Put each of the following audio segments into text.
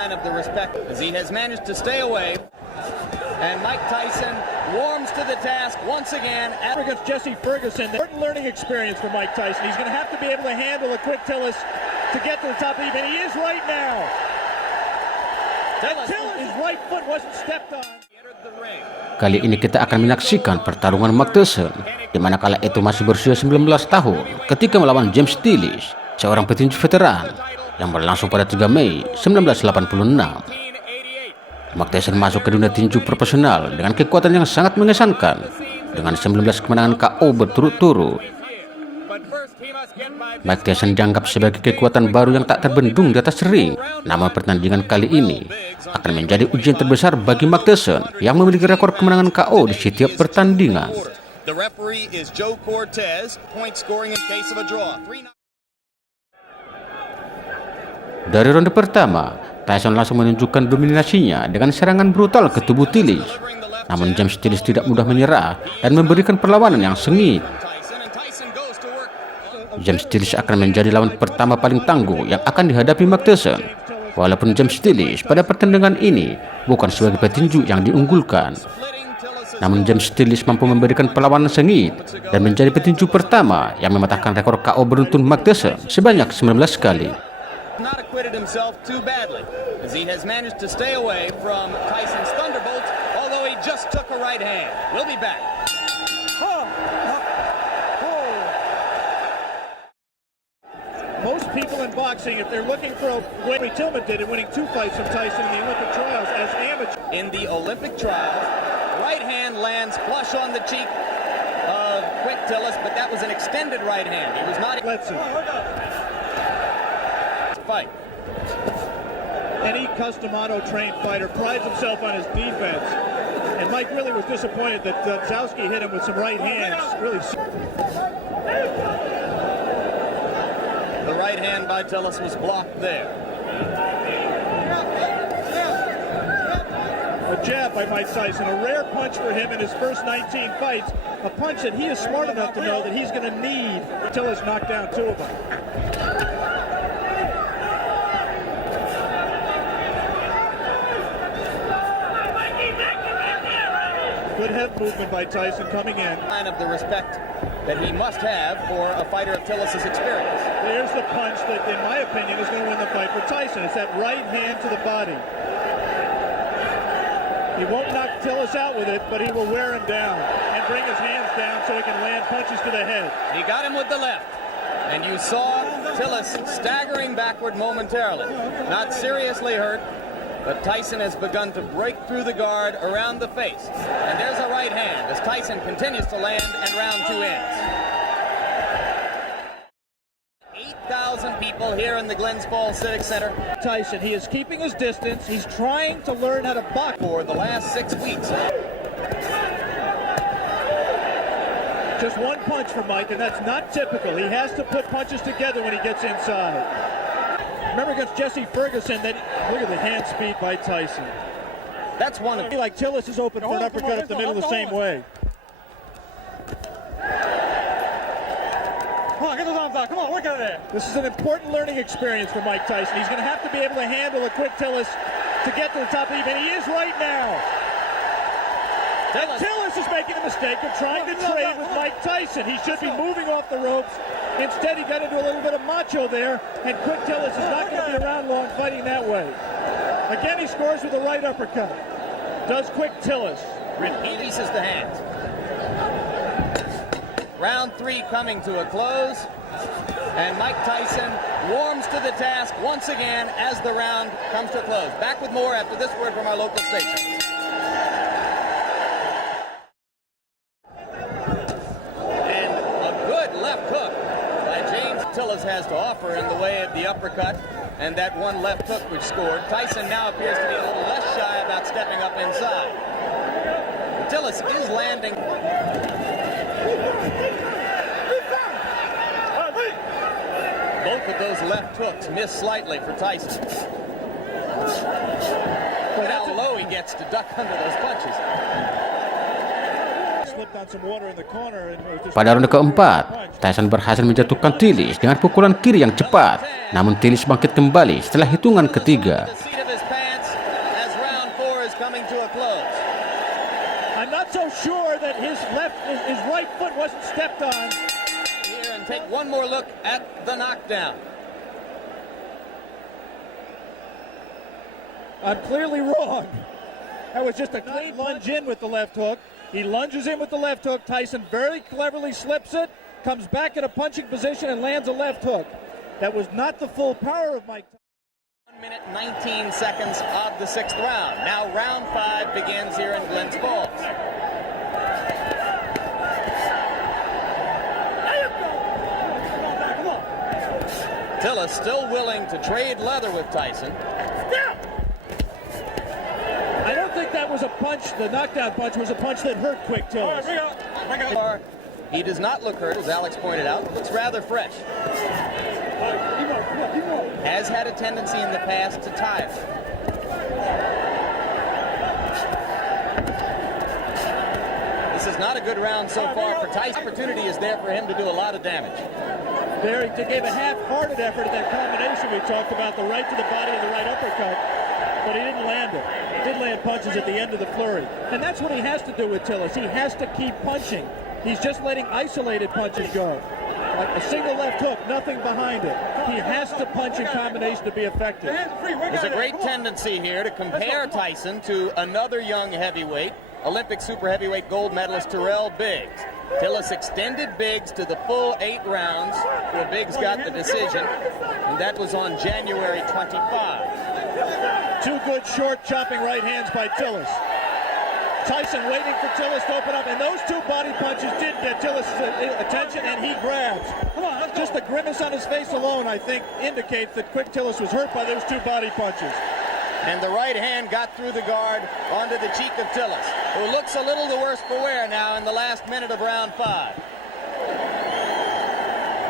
sign of the respect as he has managed to stay away. And Mike Tyson warms to the task once again against Jesse Ferguson. Important learning experience for Mike Tyson. He's going to have to be able to handle a quick Tillis to get to the top of the event. He is right now. Tillis, his right foot wasn't stepped on. Kali ini kita akan menyaksikan pertarungan Mike Tyson, di mana kala itu masih berusia 19 tahun ketika melawan James Tillis, seorang petinju veteran yang berlangsung pada 3 Mei 1986. Mike Tyson masuk ke dunia tinju profesional dengan kekuatan yang sangat mengesankan, dengan 19 kemenangan KO berturut-turut. Mike Tyson dianggap sebagai kekuatan baru yang tak terbendung di atas ring. Namun pertandingan kali ini akan menjadi ujian terbesar bagi Mike Tyson yang memiliki rekor kemenangan KO di setiap pertandingan. Dari ronde pertama, Tyson langsung menunjukkan dominasinya dengan serangan brutal ke tubuh Tillis. Namun James Tillis tidak mudah menyerah dan memberikan perlawanan yang sengit. James Tillis akan menjadi lawan pertama paling tangguh yang akan dihadapi Mike Tyson. Walaupun James Tillis pada pertandingan ini bukan sebagai petinju yang diunggulkan, namun James Tillis mampu memberikan perlawanan sengit dan menjadi petinju pertama yang mematahkan rekor KO beruntun Mike Tyson sebanyak 19 kali. Not acquitted himself too badly as he has managed to stay away from Tyson's thunderbolts, although he just took a right hand. We'll be back. Most people in boxing, if they're looking for a way Tillman did in winning 2 fights from Tyson in the Olympic trials as amateur. In the Olympic trials, right hand lands flush on the cheek of Quick Tillis, but that was an extended right hand. He was not. Fight. Any custom auto-trained fighter prides himself on his defense, and Mike really was disappointed that Zowski hit him with some right hands. Really, the right hand by Tillis was blocked there. A jab by Mike Tyson, a rare punch for him in his first 19 fights. A punch that he is smart enough to know that he's going to need. Tillis knocked down 2 of them. Good head movement by Tyson coming in. Sign of the respect that he must have for a fighter of Tillis' experience. There's the punch that, in my opinion, is going to win the fight for Tyson. It's that right hand to the body. He won't knock Tillis out with it, but he will wear him down and bring his hands down so he can land punches to the head. He got him with the left, and you saw Tillis staggering backward momentarily. Not seriously hurt, but Tyson has begun to break through the guard around the face. And there's a right hand as Tyson continues to land and round 2 ends. 8,000 people here in the Glens Falls Civic Center. Tyson, he is keeping his distance. He's trying to learn how to box for the last 6 weeks. Just 1 punch for Mike, and that's not typical. He has to put punches together when he gets inside. Remember against Jesse Ferguson, that look at the hand speed by Tyson. That's one of like Tillis is open for an uppercut up the middle the same way. Come on, work on it. This is an important learning experience for Mike Tyson. He's going to have to be able to handle a quick Tillis to get to the top of the event. He is right now. Tillis is making a mistake of trying to trade with Mike Tyson. He should be moving off the ropes. Instead, he got into a little bit of macho there, and Quick Tillis is not going to be around long fighting that way. Again, he scores with a right uppercut. Does Quick Tillis. Releases the hands. Round 3 coming to a close, and Mike Tyson warms to the task once again as the round comes to a close. Back with more after this word from our local station. Tillis has to offer in the way of the uppercut and that one left hook which scored. Tyson now appears to be a little less shy about stepping up inside. Tillis is landing. Both of those left hooks miss slightly for Tyson. Look how low he gets to duck under those punches. Pada ronde keempat, Tyson berhasil menjatuhkan Tillis dengan pukulan kiri yang cepat. Namun Tillis bangkit kembali setelah hitungan ketiga. coming to a close. I'm not so sure that his right foot wasn't stepped on. Here, and take one more look at the knockdown. I'm clearly wrong. That was just a clean lunge in with the left hook. He lunges in with the left hook. Tyson very cleverly slips it, comes back in a punching position, and lands a left hook. That was not the full power of Mike Tyson. 1 minute 19 seconds of the 6th round. Now round 5 begins here in Glens Falls. Tillis still willing to trade leather with Tyson. I don't think that was a punch. The knockdown punch was a punch that hurt Quick Tillis. He does not look hurt, as Alex pointed out. Looks rather fresh. Has had a tendency in the past to tire. This is not a good round so far for Tyson. Opportunity is there for him to do a lot of damage. There, he gave a half-hearted effort at that combination we talked about, the right to the body and the right uppercut, but he didn't land it. He did land punches at the end of the flurry. And that's what he has to do with Tillis. He has to keep punching. He's just letting isolated punches go. Like a single left hook, nothing behind it. He has to punch in combination to be effective. There's a great tendency here to compare Tyson to another young heavyweight, Olympic super heavyweight gold medalist Terrell Biggs. Tillis extended Biggs to the full 8 rounds, where Biggs got the decision, and that was on January 25. 2 good short chopping right hands by Tillis. Tyson waiting for Tillis to open up, and those 2 body punches did get Tillis' attention, and he grabs. Just the grimace on his face alone, I think, indicates that Quick Tillis was hurt by those 2 body punches. And the right hand got through the guard onto the cheek of Tillis, who looks a little the worse for wear now in the last minute of round 5.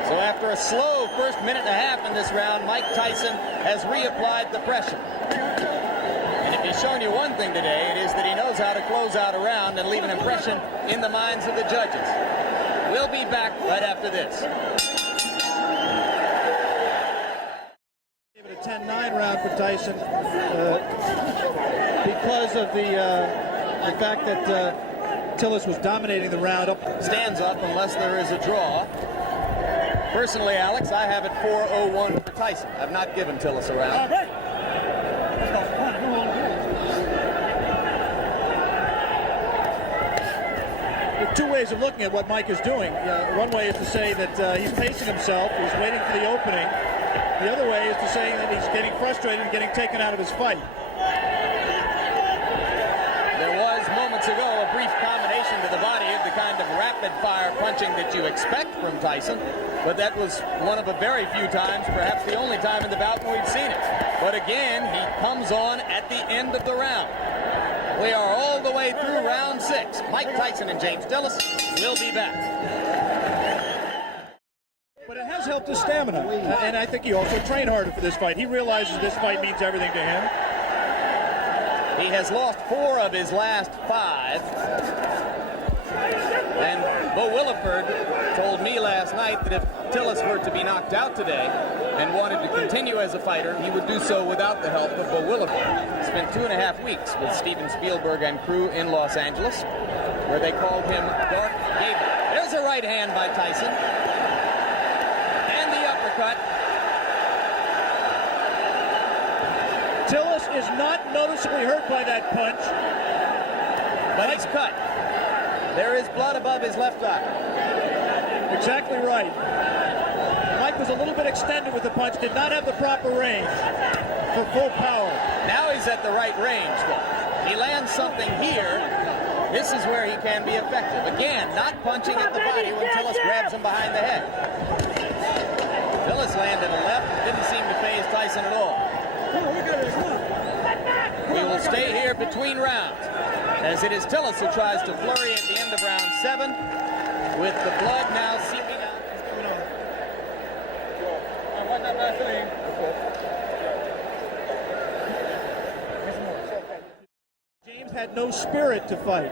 So after a slow first minute and a half in this round, Mike Tyson has reapplied the pressure. And if he's shown you one thing today, it is that he knows how to close out a round and leave an impression in the minds of the judges. We'll be back right after this. 10-9 round for Tyson because of the fact that Tillis was dominating the round. Stands up unless there is a draw. Personally, Alex, I have it 4-0-1 for Tyson. I've not given Tillis a round. There are 2 ways of looking at what Mike is doing. One way is to say that he's pacing himself, he's waiting for the opening. The other way is to say that he's getting frustrated and getting taken out of his fight. There was moments ago a brief combination to the body of the kind of rapid-fire punching that you expect from Tyson, but that was one of a very few times, perhaps the only time in the bout when we've seen it. But again, he comes on at the end of the round. We are all the way through round 6. Mike Tyson and James Tillis will be back. But it has helped his stamina, and I think he also trained harder for this fight. He realizes this fight means everything to him. He has lost 4 of his last 5. And Bo Williford told me last night that if Tillis were to be knocked out today and wanted to continue as a fighter, he would do so without the help of Bo Williford. Spent 2.5 weeks with Steven Spielberg and crew in Los Angeles, where they called him Dark Gable. There's a right hand by Tyson. Tillis is not noticeably hurt by that punch. But he's cut. There is blood above his left eye. Exactly right. Mike was a little bit extended with the punch, did not have the proper range for full power. Now he's at the right range, though. He lands something here. This is where he can be effective. Again, not punching at the body when Tillis grabs him behind the head. Tillis landed a left, didn't seem to faze Tyson at all. We will stay here between rounds, as it is Tillis who tries to flurry at the end of round 7, with the blood now seeping out. James had no spirit to fight.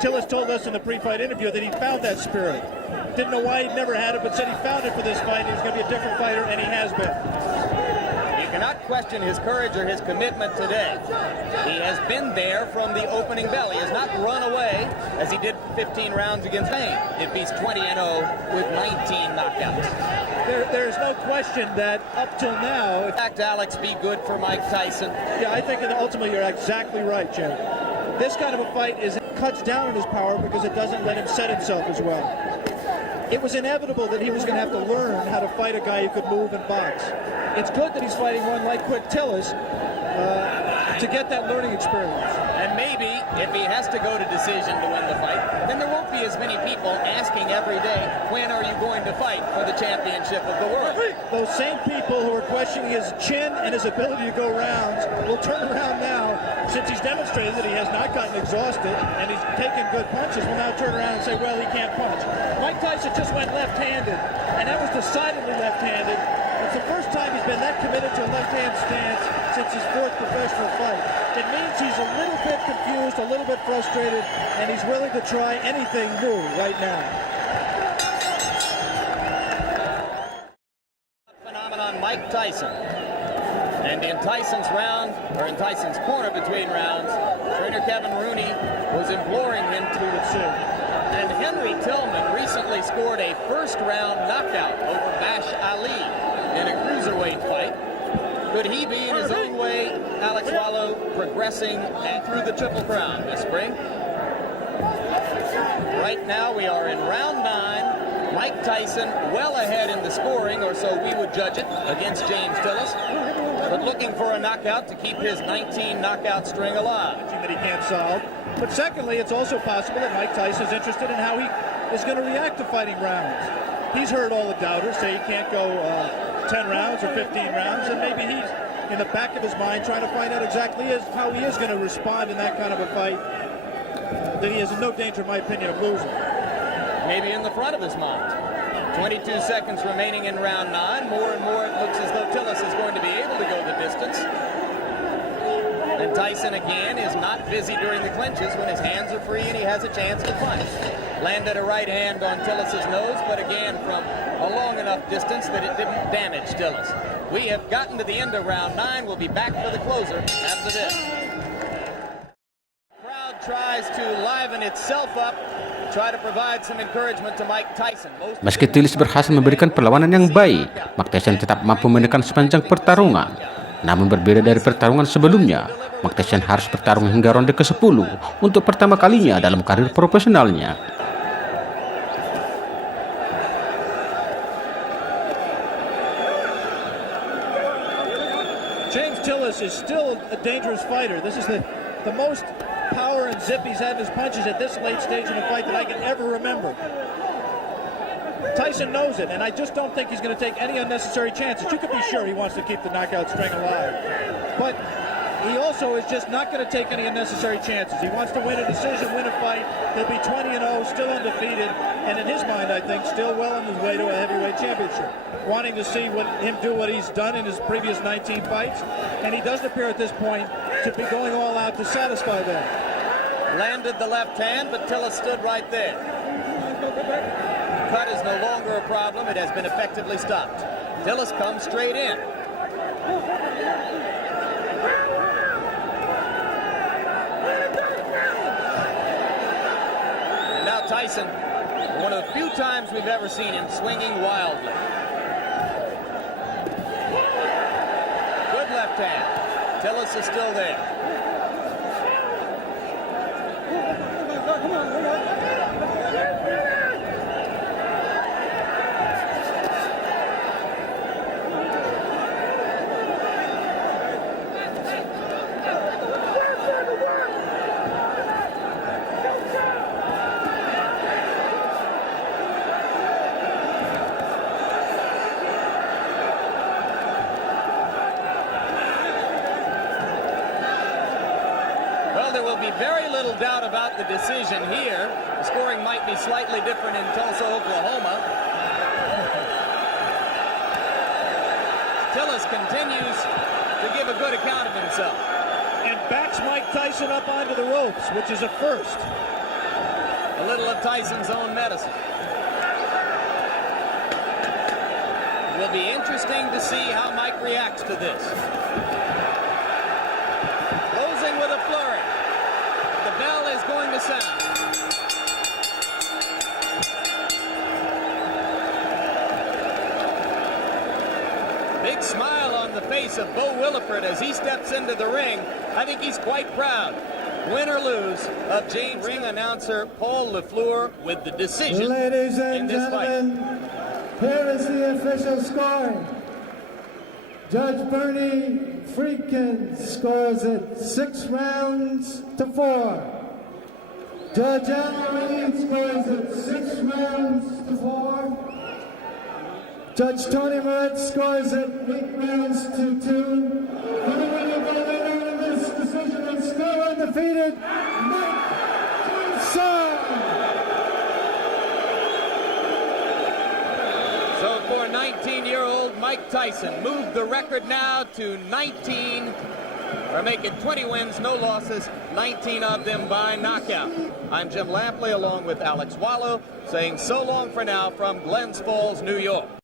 Tillis told us in the pre-fight interview that he found that spirit. Didn't know why he'd never had it, but said he found it for this fight. He was going to be a different fighter, and he has been. You cannot not question his courage or his commitment today. He has been there from the opening bell. He has not run away as he did 15 rounds against Payne if he's 20-0 with 19 knockouts. There's no question that up till now... In fact, Alex, be good for Mike Tyson. Yeah, I think ultimately you're exactly right, Jim. This kind of a fight cuts down on his power because it doesn't let him set himself as well. It was inevitable that he was going to have to learn how to fight a guy who could move and box. It's good that he's fighting one like Quick Tillis to get that learning experience. And maybe if he has to go to decision to win the fight, then there won't be as many people asking every day, when are you going to fight for the championship of the world? Those same people who are questioning his chin and his ability to go rounds will turn around now, since he's demonstrated that he has not gotten exhausted and he's taken good punches, will now turn around and say, well, he can't punch. Mike Tyson just went left-handed, and that was decidedly left-handed. It's the first time he's been that committed to a left-hand stance since his fourth professional fight. It means he's a little bit confused, a little bit frustrated, and he's willing to try anything new right now. Phenomenon Mike Tyson. And in Tyson's round, or in Tyson's corner between rounds, trainer Kevin Rooney was imploring him to see. And Henry Tillman recently scored a first-round knockout over Bash Ali in a cruiserweight fight. Could he be, in his own way, Alex Wallow, progressing through the Triple Crown this spring? Right now we are in round 9. Mike Tyson well ahead in the scoring, or so we would judge it, against James Tillis, but looking for a knockout to keep his 19 knockout string alive. That he can't solve. But secondly, it's also possible that Mike Tyson is interested in how he is going to react to fighting rounds. He's heard all the doubters say he can't go 10 rounds or 15 rounds, and maybe he's in the back of his mind trying to find out exactly how he is going to respond in that kind of a fight that he is in no danger, in my opinion, of losing. Maybe in the front of his mind. 22 seconds remaining in round 9. More and more it looks as though Tillis is going to be able to go the distance. And Tyson again is not busy during the clinches when his hands are free and he has a chance to punch. Landed a right hand on Tillis' nose, but again from a long enough distance that it didn't damage Tillis. We have gotten to the end of round 9. We'll be back for the closer after this. The crowd tries to liven itself up, try to provide some encouragement to Mike Tyson. Meski Tillis berhasil memberikan perlawanan yang baik, Mike Tyson tetap mampu menekan sepanjang pertarungan. Namun berbeda dari pertarungan sebelumnya, Mike Tyson harus bertarung hingga ronde ke-10 untuk pertama kalinya dalam karir profesionalnya. James Tillis is still a dangerous fighter. This is the most power and zip he's had in his punches at this late stage in a fight that I can ever remember. Tyson knows it, and I just don't think he's going to take any unnecessary chances. You can be sure he wants to keep the knockout string alive. But he also is just not going to take any unnecessary chances. He wants to win a decision, win a fight. He'll be 20-0, still undefeated, and in his mind, I think, still well on his way to a heavyweight championship. Wanting to see him do what he's done in his previous 19 fights, and he doesn't appear at this point to be going all out to satisfy them. Landed the left hand, but Tillis stood right there. Cut is no longer a problem. It has been effectively stopped. Tillis comes straight in. And now Tyson, one of the few times we've ever seen him swinging wildly. Good left hand. Tillis is still there. Very little doubt about the decision here. The scoring might be slightly different in Tulsa, Oklahoma. Tillis continues to give a good account of himself. And backs Mike Tyson up onto the ropes, which is a first. A little of Tyson's own medicine. It will be interesting to see how Mike reacts to this. Closing with a flurry. The bell is going to sound. Big smile on the face of Bo Williford as he steps into the ring. I think he's quite proud, win or lose, of James. Ring announcer Paul LaFleur with the decision. Ladies and in this gentlemen, fight. here is the official scoring. Judge Bernie Friedkin scores it 6 rounds to 4. Judge Al Reed scores it 6 rounds to 4. Judge Tony Moret scores it 8 rounds to 2. The winner by the winner in this decision is still undefeated, Mike Tyson. So for 19-year-old Mike Tyson, moved the record now to 19, or make it 20 wins, no losses, 19 of them by knockout. I'm Jim Lampley along with Alex Wallow, saying so long for now from Glens Falls, New York.